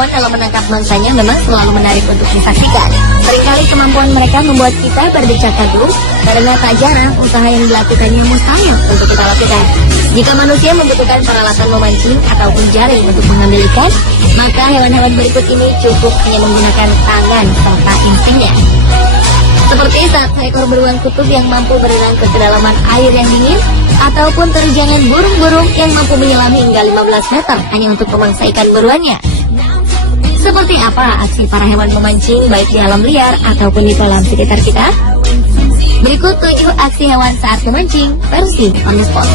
hewan dalam menangkap mangsanya memang selalu menarik untuk disaksikan. Seringkali kemampuan mereka membuat kita berdecak kagum, karena tak jarang usaha yang dilakukannya mustahil untuk kita lakukan. Jika manusia membutuhkan peralatan memancing ataupun jaring untuk mengambil ikan, maka hewan-hewan berikut ini cukup hanya menggunakan tangan serta instingnya. Seperti saat seekor beruang kutub yang mampu berenang ke kedalaman air yang dingin, ataupun terjangan burung-burung yang mampu menyelam hingga 15 meter hanya untuk memangsa ikan buruannya. Seperti apa aksi para hewan memancing baik di alam liar ataupun di kolam sekitar kita? Berikut 7 aksi hewan saat memancing versi on the spot.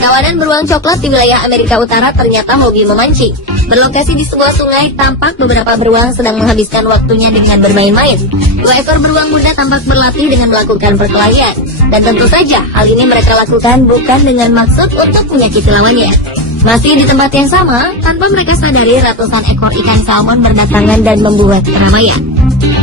Kawanan beruang coklat di wilayah Amerika Utara ternyata hobi memancing. Berlokasi di sebuah sungai, tampak beberapa beruang sedang menghabiskan waktunya dengan bermain-main. 2 ekor beruang muda tampak berlatih dengan melakukan perkelahian. Dan tentu saja, hal ini mereka lakukan bukan dengan maksud untuk menyakiti lawannya. Masih di tempat yang sama, tanpa mereka sadari ratusan ekor ikan salmon berdatangan dan membuat keramaian.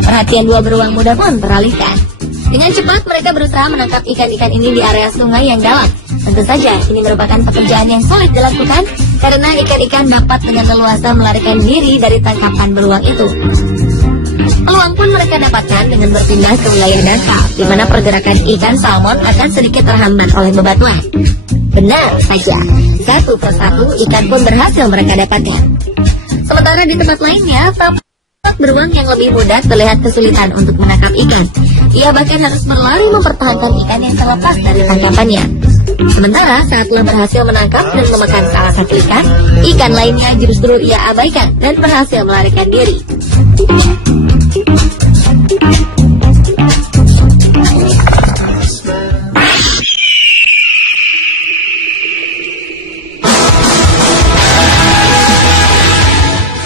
Perhatian 2 beruang muda pun teralihkan. Dengan cepat mereka berusaha menangkap ikan-ikan ini di area sungai yang dalam. Tentu saja ini merupakan pekerjaan yang sulit dilakukan karena ikan-ikan dapat dengan leluasa melarikan diri dari tangkapan beruang itu. Peluang pun mereka dapatkan dengan berpindah ke wilayah dangkal, di mana pergerakan ikan salmon akan sedikit terhambat oleh bebatuan. Benar saja, satu persatu ikan pun berhasil mereka dapatkan. Sementara di tempat lainnya, tampak beruang yang lebih muda terlihat kesulitan untuk menangkap ikan. Ia bahkan harus berlari mempertahankan ikan yang terlepas dari tangkapannya. Sementara saat telah berhasil menangkap dan memakan salah satu ikan lainnya justru ia abaikan dan berhasil melarikan diri.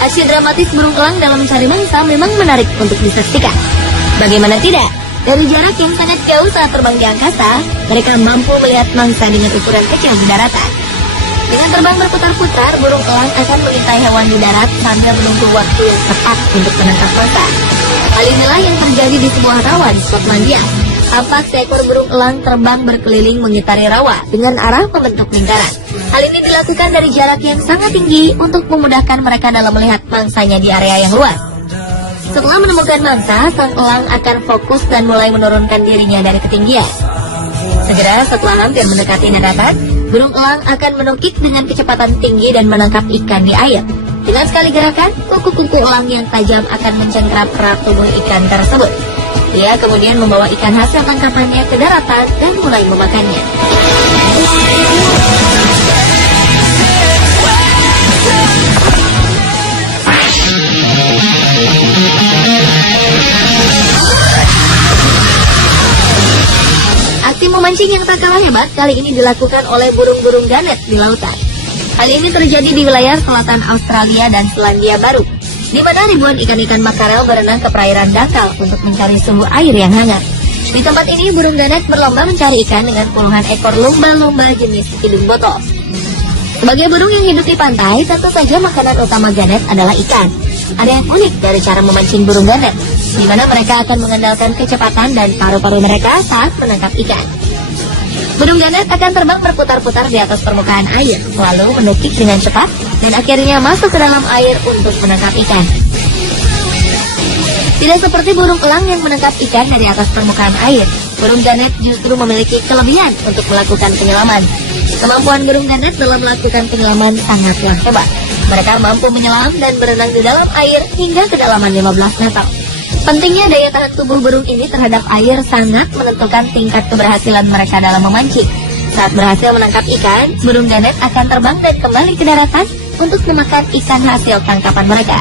Aksi dramatis burung elang dalam mencari mangsa memang menarik untuk disaksikan. Bagaimana tidak? Dari jarak yang sangat jauh saat terbang di angkasa, mereka mampu melihat mangsa dengan ukuran kecil di daratan. Dengan terbang berputar-putar, burung elang akan mengintai hewan di darat sambil menunggu waktu yang tepat untuk menangkap mangsa. Hal inilah yang terjadi di sebuah rawa di Skotlandia. Tampak seekor burung elang terbang berkeliling mengitari rawa dengan arah membentuk lingkaran. Hal ini dilakukan dari jarak yang sangat tinggi untuk memudahkan mereka dalam melihat mangsanya di area yang luas. Setelah menemukan mangsa, sang elang akan fokus dan mulai menurunkan dirinya dari ketinggian. Segera setelah hampir mendekati daratan, burung elang akan menukik dengan kecepatan tinggi dan menangkap ikan di air. Dengan sekali gerakan, kuku-kuku elang yang tajam akan mencengkram erat tubuh ikan tersebut. Ia kemudian membawa ikan hasil tangkapannya ke daratan dan mulai memakannya. Aksi memancing yang tak kalah hebat kali ini dilakukan oleh burung-burung ganet di lautan. Hal ini terjadi di wilayah selatan Australia dan Selandia Baru, di mana ribuan ikan-ikan makarel berenang ke perairan dangkal untuk mencari suhu air yang hangat. Di tempat ini, burung ganet berlomba mencari ikan dengan puluhan ekor lumba-lumba jenis hidung botol. Sebagai burung yang hidup di pantai, tentu saja makanan utama ganet adalah ikan. Ada yang unik dari cara memancing burung ganet, di mana mereka akan mengandalkan kecepatan dan paru-paru mereka saat menangkap ikan. Burung ganet akan terbang berputar-putar di atas permukaan air, lalu menukik dengan cepat dan akhirnya masuk ke dalam air untuk menangkap ikan. Tidak seperti burung elang yang menangkap ikan dari atas permukaan air, burung ganet justru memiliki kelebihan untuk melakukan penyelaman. Kemampuan burung ganet dalam melakukan penyelaman sangatlah hebat. Mereka mampu menyelam dan berenang di dalam air hingga kedalaman 15 meter. Pentingnya daya tahan tubuh burung ini terhadap air sangat menentukan tingkat keberhasilan mereka dalam memancing. Saat berhasil menangkap ikan, burung ganet akan terbang dan kembali ke daratan untuk memakan ikan hasil tangkapan mereka.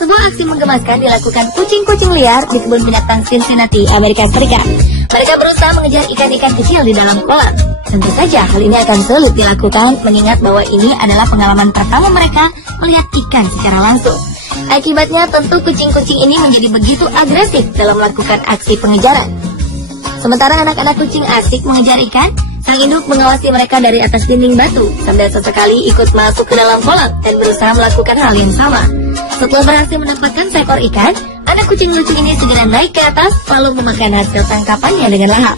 Sebuah aksi menggemaskan dilakukan kucing-kucing liar di kebun binatang Cincinnati, Amerika Serikat. Mereka berusaha mengejar ikan-ikan kecil di dalam kolam. Tentu saja hal ini akan sulit dilakukan mengingat bahwa ini adalah pengalaman pertama mereka melihat ikan secara langsung. Akibatnya tentu kucing-kucing ini menjadi begitu agresif dalam melakukan aksi pengejaran. Sementara anak-anak kucing asik mengejar ikan, sang induk mengawasi mereka dari atas dinding batu sambil sesekali ikut masuk ke dalam kolam dan berusaha melakukan hal yang sama. Setelah berhasil mendapatkan seekor ikan, anak kucing lucu ini segera naik ke atas lalu memakan hasil tangkapannya dengan lahap.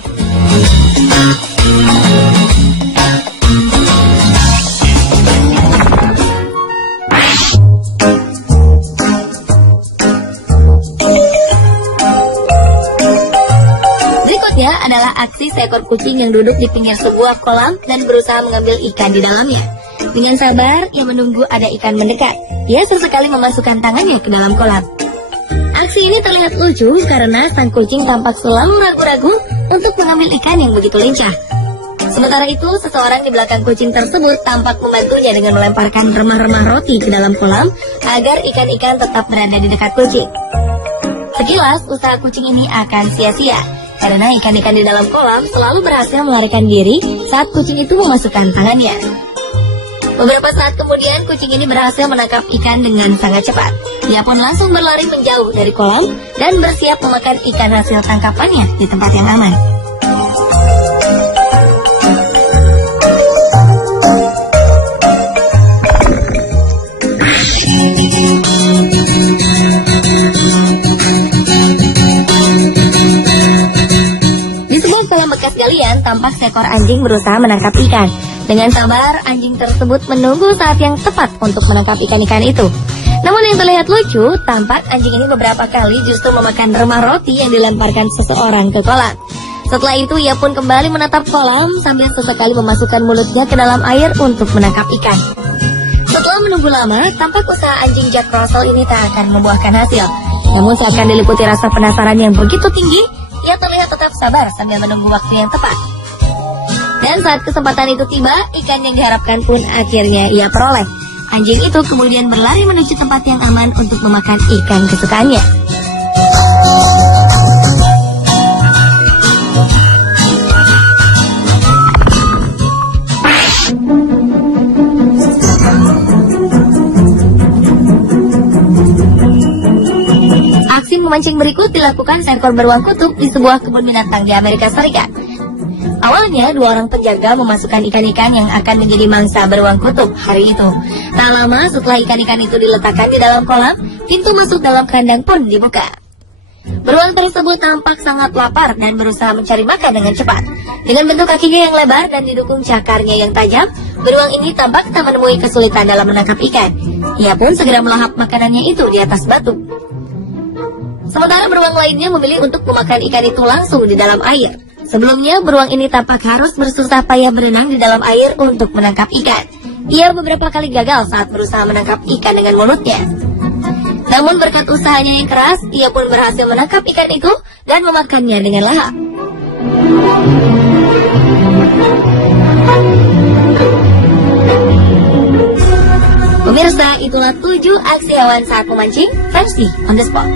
Berikutnya adalah aksi seekor kucing yang duduk di pinggir sebuah kolam dan berusaha mengambil ikan di dalamnya. Dengan sabar, ia menunggu ada ikan mendekat. Ia sesekali memasukkan tangannya ke dalam kolam. Aksi ini terlihat lucu karena sang kucing tampak selalu ragu-ragu untuk mengambil ikan yang begitu lincah. Sementara itu, seseorang di belakang kucing tersebut tampak membantunya dengan melemparkan remah-remah roti ke dalam kolam agar ikan-ikan tetap berada di dekat kucing. Sekilas, usaha kucing ini akan sia-sia karena ikan-ikan di dalam kolam selalu berhasil melarikan diri saat kucing itu memasukkan tangannya. Beberapa saat kemudian, kucing ini berhasil menangkap ikan dengan sangat cepat. Dia pun langsung berlari menjauh dari kolam dan bersiap memakan ikan hasil tangkapannya di tempat yang aman. Di sebuah kolam bekas galian, tampak seekor anjing berusaha menangkap ikan. Dengan sabar, anjing tersebut menunggu saat yang tepat untuk menangkap ikan-ikan itu. Namun yang terlihat lucu, tampak anjing ini beberapa kali justru memakan remah roti yang dilemparkan seseorang ke kolam. Setelah itu, ia pun kembali menatap kolam sambil sesekali memasukkan mulutnya ke dalam air untuk menangkap ikan. Setelah menunggu lama, tampak usaha anjing Jack Russell ini tak akan membuahkan hasil. Namun seakan diliputi rasa penasaran yang begitu tinggi, ia terlihat tetap sabar sambil menunggu waktu yang tepat. Dan saat kesempatan itu tiba, ikan yang diharapkan pun akhirnya ia peroleh. Anjing itu kemudian berlari menuju tempat yang aman untuk memakan ikan kesukaannya. Aksi memancing berikut dilakukan seekor beruang kutub di sebuah kebun binatang di Amerika Serikat. Awalnya, 2 orang penjaga memasukkan ikan-ikan yang akan menjadi mangsa beruang kutub hari itu. Tak lama setelah ikan-ikan itu diletakkan di dalam kolam, pintu masuk dalam kandang pun dibuka. Beruang tersebut tampak sangat lapar dan berusaha mencari makan dengan cepat. Dengan bentuk kakinya yang lebar dan didukung cakarnya yang tajam, beruang ini tampak tak menemui kesulitan dalam menangkap ikan. Ia pun segera melahap makanannya itu di atas batu. Sementara beruang lainnya memilih untuk memakan ikan itu langsung di dalam air. Sebelumnya, beruang ini tampak harus bersusah payah berenang di dalam air untuk menangkap ikan. Ia beberapa kali gagal saat berusaha menangkap ikan dengan mulutnya. Namun berkat usahanya yang keras, ia pun berhasil menangkap ikan itu dan memakannya dengan lahap. Pemirsa, itulah 7 aksi hewan saat memancing versi on the spot.